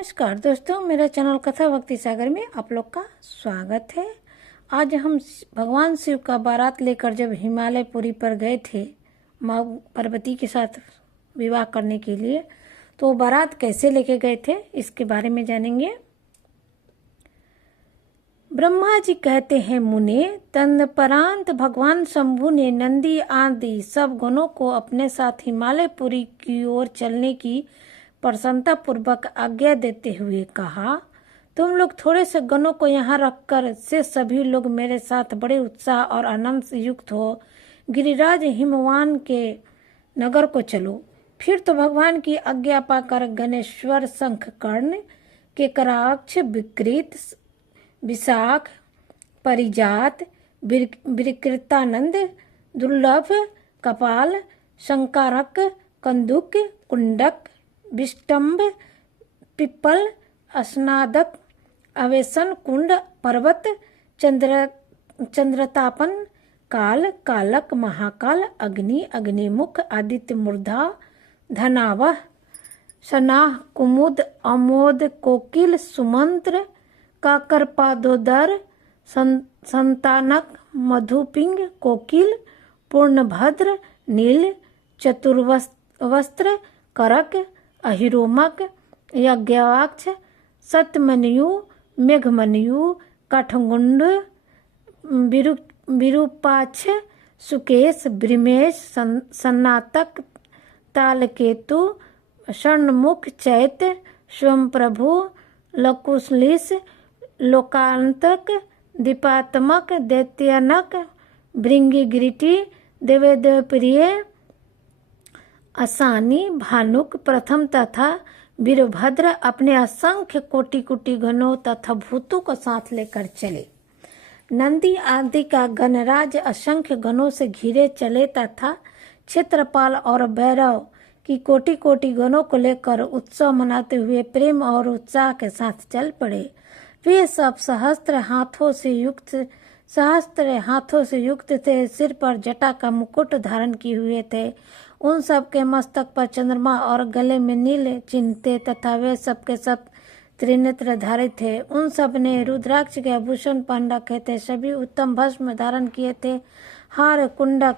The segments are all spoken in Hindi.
नमस्कार दोस्तों, मेरा चैनल कथा भक्ति सागर में आप लोग का स्वागत है। आज हम भगवान शिव का बारात लेकर जब हिमालयपुरी पर गए थे माँ पार्वती के साथ विवाह करने के लिए, तो बारात कैसे लेके गए थे इसके बारे में जानेंगे। ब्रह्मा जी कहते हैं, मुने तदपरांत भगवान शंभु ने नंदी आदि सब गणों को अपने साथ हिमालयपुरी की ओर चलने की प्रसन्नता पूर्वक आज्ञा देते हुए कहा, तुम लोग थोड़े से गणों को यहाँ रखकर से सभी लोग मेरे साथ बड़े उत्साह और आनंद से युक्त हो गिरिराज हिमवान के नगर को चलो। फिर तो भगवान की आज्ञा पाकर गणेश्वर, शंख कर्ण, केकराक्ष, विकृत, विशाख, परिजात, विकृतानंद, दुर्लभ, कपाल, शंकारक, कंदुक, कुंडक, विष्टम्भ, पिप्पल, स्नादक, अवेशन, कुंड, पर्वत, चंद्रतापन, काल, कालक, महाकाल, अग्नि, अग्निमुख, आदित्य, मूर्धा, धनावह, सनाह, कुमुद, अमोद, कोकिल, सुमंत्र, काकरपादोदर, संतानक, मधुपिंग, कोकिल, पूर्णभद्र, नील, चतुर्वस्त्र, करक, अहिरोमक, यज्ञवाक्ष, सतमन्यु, मेघमन्यु, काठगुंड, विरूपाक्ष, सुकेश, ब्रिमेश, सन्नातक, तालकेतु, षण्मुख, चैत्य, स्वयंप्रभु, लकुशलिस, लोकांतक, दीपात्मक, दैत्यानक, भृंगिगिरिटी, देवेद्रप्रिय, असानी, भानुक, प्रथम तथा वीरभद्र अपने असंख्य कोटि कोटि गणों तथा भूतों को साथ लेकर चले। नंदी आदि का गणराज असंख्य गणों से घिरे चले तथा क्षेत्रपाल और भैरव की कोटि कोटि गणों को लेकर उत्सव मनाते हुए प्रेम और उत्साह के साथ चल पड़े। वे सब सहस्त्र हाथों से युक्त थे, सिर पर जटा का मुकुट धारण किए हुए थे। उन सब के मस्तक पर चंद्रमा और गले में नील चिन्ह थे तथा वे सब के सब त्रिनेत्र धारित थे। उन सब ने रुद्राक्ष के आभूषण पहन रखे थे, सभी उत्तम भस्म धारण किए थे। हार, कुंडक,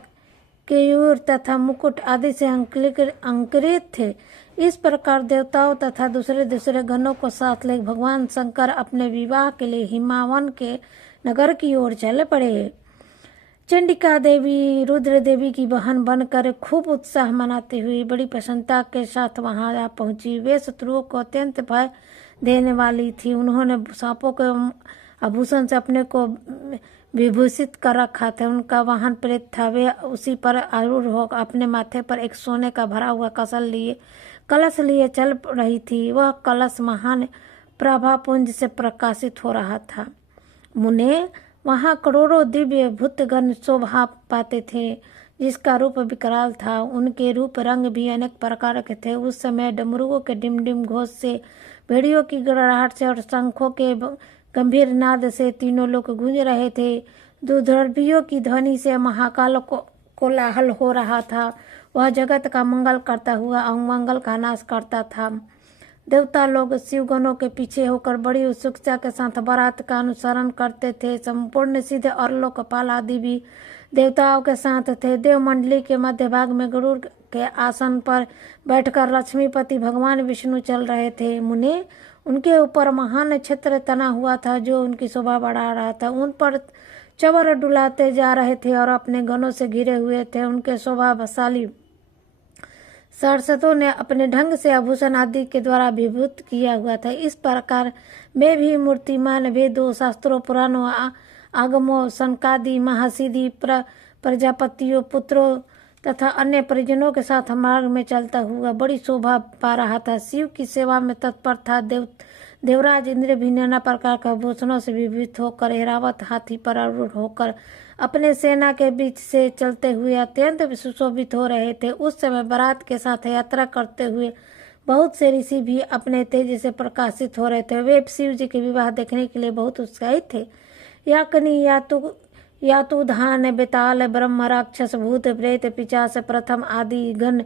केयूर तथा मुकुट आदि से अंकुरित थे। इस प्रकार देवताओं तथा दूसरे दूसरे गणों को साथ ले भगवान शंकर अपने विवाह के लिए हिमावन के नगर की ओर चल पड़े। चंडिका देवी रुद्र देवी की बहन बनकर खूब उत्साह मनाते हुए बड़ी प्रसन्नता के साथ वहां आ पहुंची। वे शत्रुओं को अत्यंत भय देने वाली थी। उन्होंने सांपों के आभूषण से अपने को विभूषित कर रखा था। उनका वाहन प्रेत था। वे उसी पर आरूढ़ हो अपने माथे पर एक सोने का भरा हुआ कलश लिए चल रही थी। वह कलश महान प्रभापुंज से प्रकाशित हो रहा था। मुने, वहाँ करोड़ों दिव्य भूतगण शोभा पाते थे, जिसका रूप विकराल था। उनके रूप रंग भी अनेक प्रकार के थे। उस समय डमरुओं के डिम घोष से, भेड़ियों की गड़गड़ाहट से और शंखों के गंभीर नाद से तीनों लोग गूंज रहे थे। दुर्धर्भियों की ध्वनि से महाकाल को कोलाहल हो रहा था। वह जगत का मंगल करता हुआ अमंगल का नाश करता था। देवता लोग शिवगणों के पीछे होकर बड़ी उत्सुकता के साथ बारात का अनुसरण करते थे। संपूर्ण सिद्ध और लोकपाल आदि भी देवताओं के साथ थे। देव मंडली के मध्य भाग में गरुड़ के आसन पर बैठकर लक्ष्मीपति भगवान विष्णु चल रहे थे। मुने, उनके ऊपर महान छत्र तना हुआ था जो उनकी शोभा बढ़ा रहा था। उन पर चवर डुलाते जा रहे थे और अपने गणों से घिरे हुए थे। उनके शोभाशाली सारस्वतों ने अपने ढंग से आभूषण आदि के द्वारा विभूत किया हुआ था। इस प्रकार वे भी मूर्तिमान वेदों, शास्त्रों, पुराणों, आगमों, सनकादि, महासिद्धि, प्रजापतियों, पुत्रों तथा अन्य परिजनों के साथ मार्ग में चलता हुआ बड़ी शोभा पा रहा था। शिव की सेवा में तत्पर था। देवराज इंद्र भी नाना प्रकार के आभूषणों से विभूत होकर ऐरावत हाथी पर आरूढ़ होकर अपने सेना के बीच से चलते हुए अत्यंत सुशोभित हो रहे थे। उस समय बारात के साथ यात्रा करते हुए बहुत से ऋषि भी अपने तेज से प्रकाशित हो रहे थे। वे शिव जी के विवाह देखने के लिए बहुत उत्साहित थे। याकनी, यातुधान, बेताल, ब्रह्म, राक्षस, भूत, प्रेत, पिशाच, प्रथम आदि गण,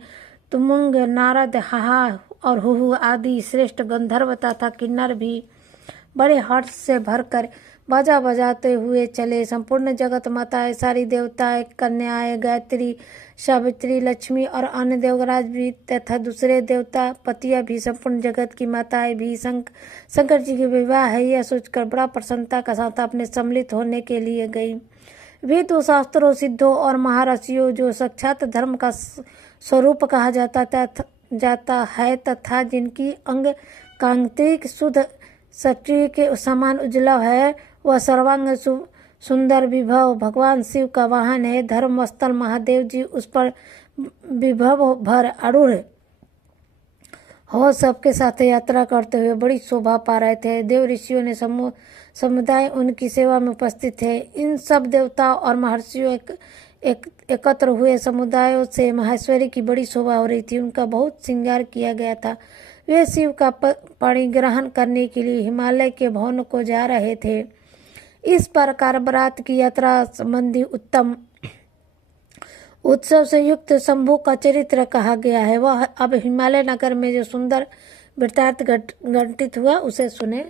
तुमुंग, नारद, हाहा और हुहु आदि श्रेष्ठ गंधर्व तथा किन्नर भी बड़े हर्ष से भरकर बाजा बजाते हुए चले। संपूर्ण जगत माताएं, सारी देवताएं, कन्याएं, गायत्री, सावित्री, लक्ष्मी और अन्य देवराज भी तथा दूसरे देवता पतियां भी, संपूर्ण जगत की माताएं भी शंकर जी के विवाह है यह सोचकर बड़ा प्रसन्नता का साथ अपने सम्मिलित होने के लिए गई। वे तो शास्त्रों, सिद्धों और महारथियों जो साक्षात धर्म का स्वरूप कहा जाता है तथा जिनकी अंग कांति शुद्ध सच्ची के समान उज्ज्वल है, वह सर्वांग सुंदर विभव भगवान शिव का वाहन है। धर्मस्थल महादेव जी उस पर विभव भर आरूढ़ हो सबके साथ यात्रा करते हुए बड़ी शोभा पा रहे थे। देव ऋषियों ने समुदाय उनकी सेवा में उपस्थित थे। इन सब देवताओं और महर्षियों एकत्र हुए समुदायों से माहेश्वरी की बड़ी शोभा हो रही थी। उनका बहुत श्रृंगार किया गया था। वे शिव का परिग्रहण करने के लिए हिमालय के भवन को जा रहे थे। इस प्रकार बारात की यात्रा संबंधी उत्तम उत्सव से युक्त शंभु का चरित्र कहा गया है। वह अब हिमालय नगर में जो सुंदर वृत्तांत घटित हुआ उसे सुने।